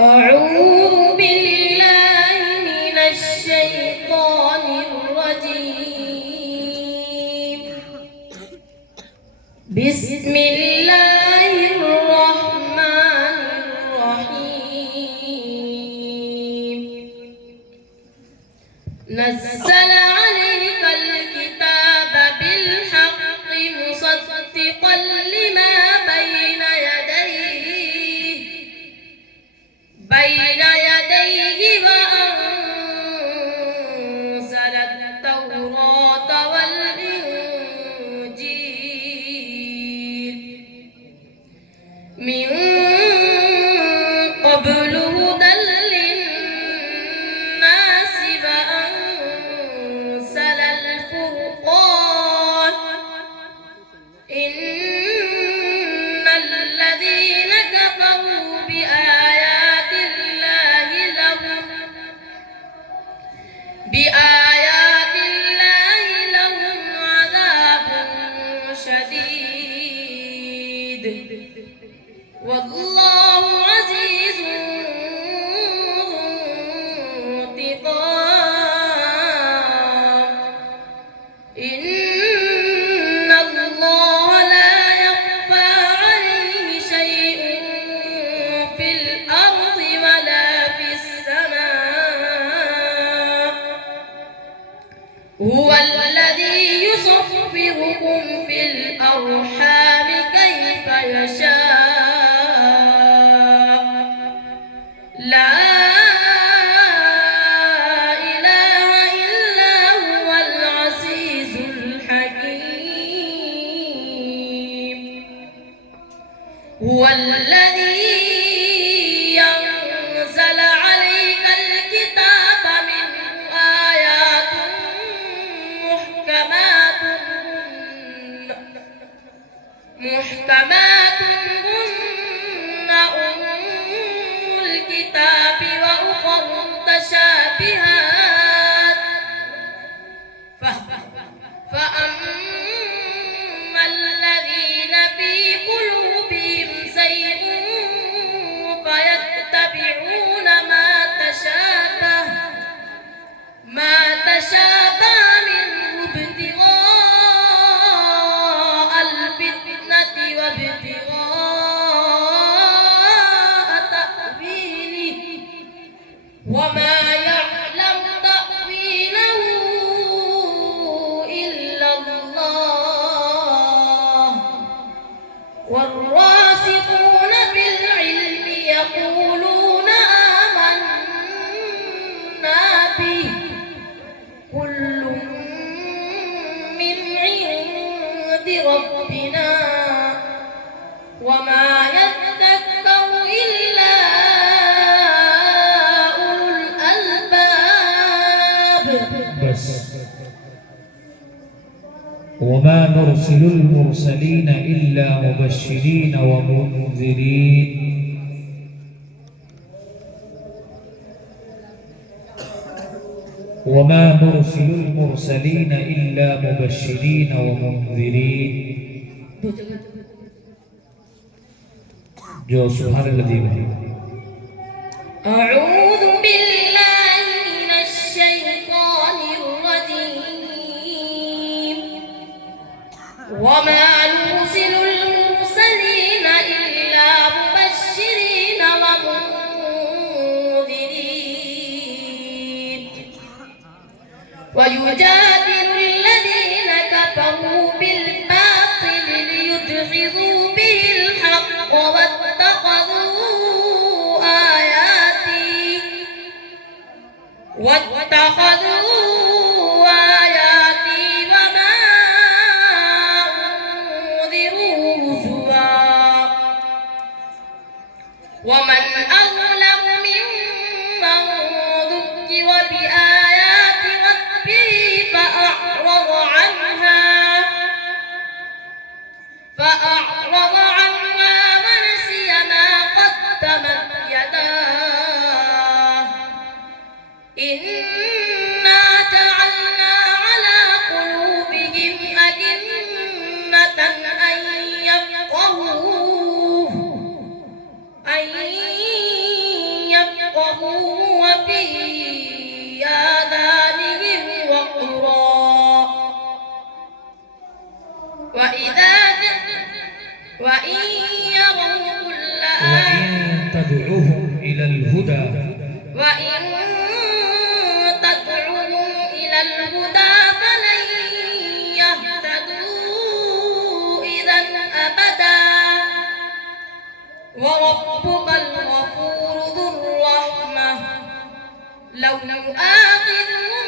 أعوذ بالله من الشيطان الرجيم. بسم الله الرحمن الرحيم. نزل عليك الكتاب بالحق مصدقا لما بين يديه وأنزل التوراة والإنجيل من قبل هدى للناس وأنزل الفرقان إن الذين كفروا بآيات الله لهم عذاب شديد والله عزيز ذو انتقام. إن الله لا يخفى عليه شيء في الأرض ولا في السماء. هو الذي يصوركم في الأرحام كيف يشاء. لا إله إلا هو العزيز الحكيم. هو الذي ينزل عليك الكتاب منه آيات محكمات هن أم الكتاب وأخر متشابهات فأما الذين في قلوبهم زيغ فيتبعون ما تشابه منه ابتغاء الفتنة وابتغاء تأويله وما يعلم تأويله إلا الله. والراسخون في العلم يقولون آمنا به كل من عند ربنا وما يذكر إلا أولو الألباب. بس وما نرسل المرسلين إلا مبشرين ومنذرين وما نرسل المرسلين إلا مبشرين ومنذرين جو سبحان الذي أعوذ بالله من الشيطان الرجيم. وما نرسل المرسلين إلا مبشرين ومنذرين ويجادل الذين كفروا بالباطل ليدحضوا به الحق واتخذوا آياتي وما أنذروا هزوا. ومن أظلم ممن ذكر بآيات ربه فأعرض عنها ونسي ما قدمت يداه. إنا جعلنا على قلوبهم أكنة أن يفقهوه وإن تدعوهم إلى الهدى فلن يهتدوا إذا أبدا وربك الغفور ذو الرحمة لو يؤاخذهم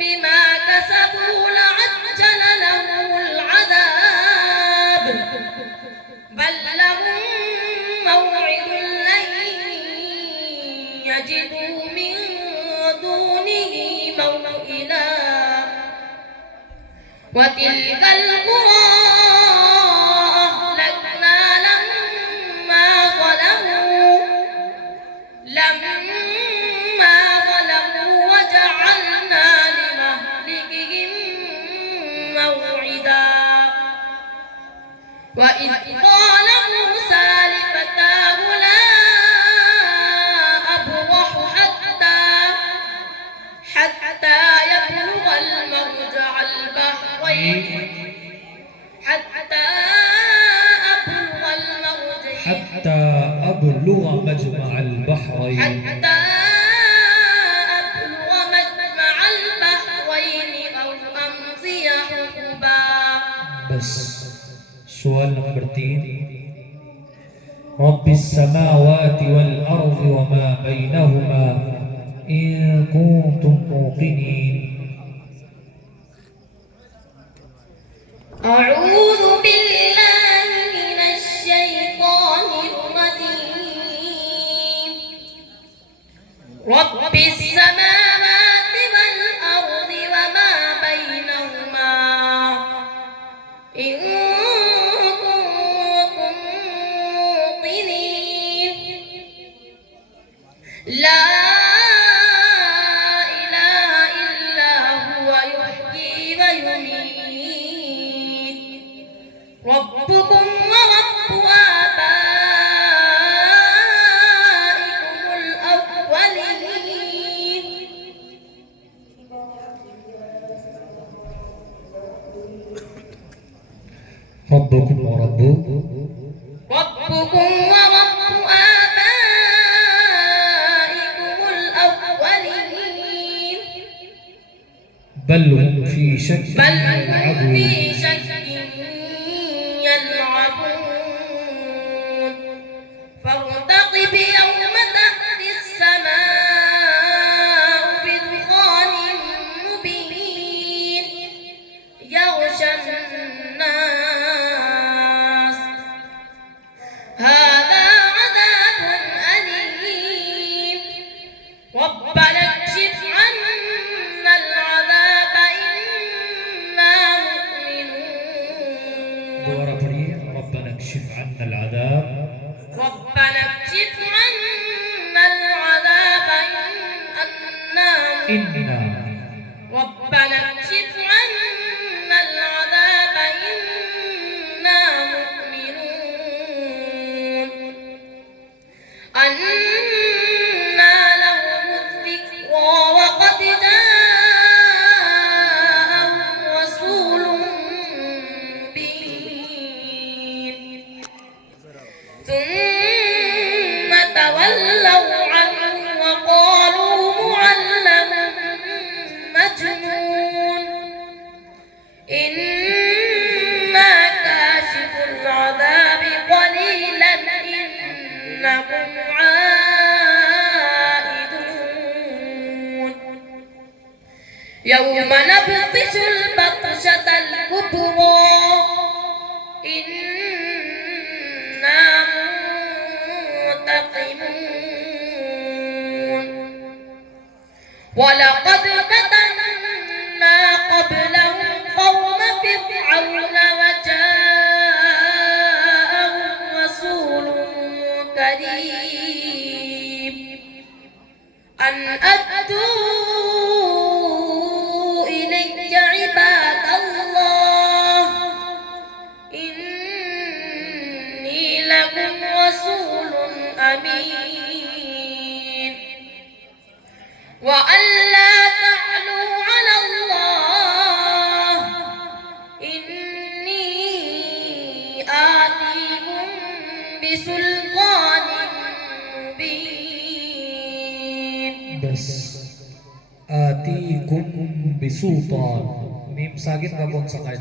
بما كسبوا لعجل لهم العذاب بل لهم موعد لن يجدوا من دونه موئلا وتلك القرى أهلكنا لما ظلموا وجعلنا لمهلكهم موعدا وإذ قال موسى لفتاه لا أبرح حتى يبلغ المرجع البحرين حتى أبلغ مجمع البحرين أو أمضي حقبا. بس سؤال نمبر 3 رب السماوات والأرض وما بينهما إن كنتم موقنين. أعوذ بالله من الشيطان الرجيم. رب السماوات والأرض وما بينهما إن كنتم موقنين. لا إله إلا هو يحيي ويميت ربكم ورب آبائكم الأولين. ربكم ورب آبائكم الأولين. بل هم في شك يلعبون فارتقب يوم تأتي السماء بدخان مبين يغشى الناس هذا عذاب أليم ربنا اكشف عنا العذاب إنا مؤمنون. دوبارة پڑھیے ربنا اكشف عنا العذاب ربنا اكشف عنا العذاب إنا ربنا اكشف عنا العذاب إنا مؤمنون. أنى لهم الذكرى وقد جاءهم رسول مبين ثم تولوا عنه وقالوا معلم مجنون إنا كاشف العذاب قليلا إنكم عائدون. يوم نبطش البطشة الكبرى إنا منتقمون. ولقد فتنا قبلهم قوم فرعون وجاءهم رسول كريم أن أدوا إلي عباد الله إني لكم رسول أمين وأن لا تعلوا على الله إني آتيكم بسلطان مبين. بس آتيكم بسلطان. Mim sakit babon sa kain.